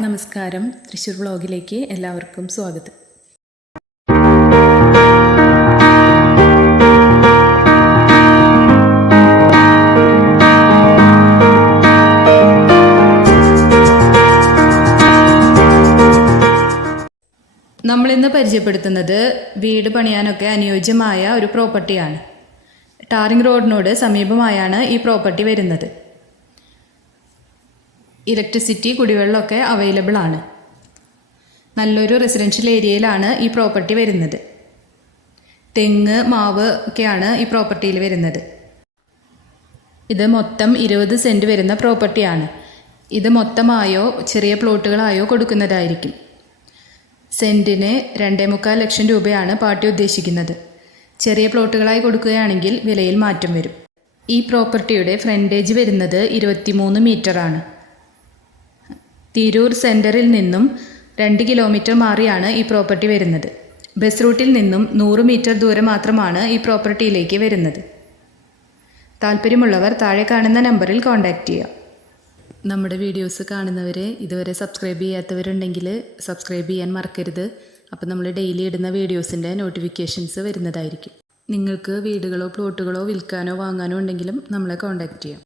നമസ്കാരം. തൃശ്ശൂർ വ്ളോഗിലേക്ക് എല്ലാവർക്കും സ്വാഗതം. നമ്മളിന്ന് പരിചയപ്പെടുത്തുന്നത് വീട് പണിയാനൊക്കെ അനുയോജ്യമായ ഒരു പ്രോപ്പർട്ടിയാണ്. ടാറിംഗ് റോഡിനോട് സമീപമായാണ് ഈ പ്രോപ്പർട്ടി വരുന്നത്. ഇലക്ട്രിസിറ്റി കുടിവെള്ളമൊക്കെ അവൈലബിൾ ആണ്. നല്ലൊരു റെസിഡൻഷ്യൽ ഏരിയയിലാണ് ഈ പ്രോപ്പർട്ടി വരുന്നത്. തെങ്ങ് മാവ് ഒക്കെയാണ് ഈ പ്രോപ്പർട്ടിയിൽ വരുന്നത്. ഇത് മൊത്തം ഇരുപത് സെന്റ് വരുന്ന പ്രോപ്പർട്ടിയാണ് ഇത് മൊത്തമായോ ചെറിയ പ്ലോട്ടുകളായോ കൊടുക്കുന്നതായിരിക്കും. സെന്റിന് രണ്ടേ മുക്കാൽ ലക്ഷം രൂപയാണ് പാർട്ടി ഉദ്ദേശിക്കുന്നത്. ചെറിയ പ്ലോട്ടുകളായി കൊടുക്കുകയാണെങ്കിൽ വിലയിൽ മാറ്റം വരും. ഈ പ്രോപ്പർട്ടിയുടെ ഫ്രണ്ടേജ് വരുന്നത് ഇരുപത്തിമൂന്ന് മീറ്ററാണ് തിരൂർ സെന്ററിൽ നിന്നും രണ്ട് കിലോമീറ്റർ മാറിയാണ് ഈ പ്രോപ്പർട്ടി വരുന്നത്. ബസ് റൂട്ടിൽ നിന്നും നൂറ് മീറ്റർ ദൂരം മാത്രമാണ് ഈ പ്രോപ്പർട്ടിയിലേക്ക് വരുന്നത്. താല്പര്യമുള്ളവർ താഴെ കാണുന്ന നമ്പറിൽ കോൺടാക്റ്റ് ചെയ്യുക. നമ്മുടെ വീഡിയോസ് കാണുന്നവരെ ഇതുവരെ സബ്സ്ക്രൈബ് ചെയ്യാത്തവരുണ്ടെങ്കിൽ സബ്സ്ക്രൈബ് ചെയ്യാൻ മറക്കരുത്. അപ്പോൾ നമ്മൾ ഡെയിലി ഇടുന്ന വീഡിയോസിന്റെ നോട്ടിഫിക്കേഷൻസ് വരുന്നതായിരിക്കും. നിങ്ങൾക്ക് വീടുകളോ പ്ലോട്ടുകളോ വിൽക്കാനോ വാങ്ങാനോ ഉണ്ടെങ്കിലും നമ്മളെ കോൺടാക്റ്റ് ചെയ്യാം.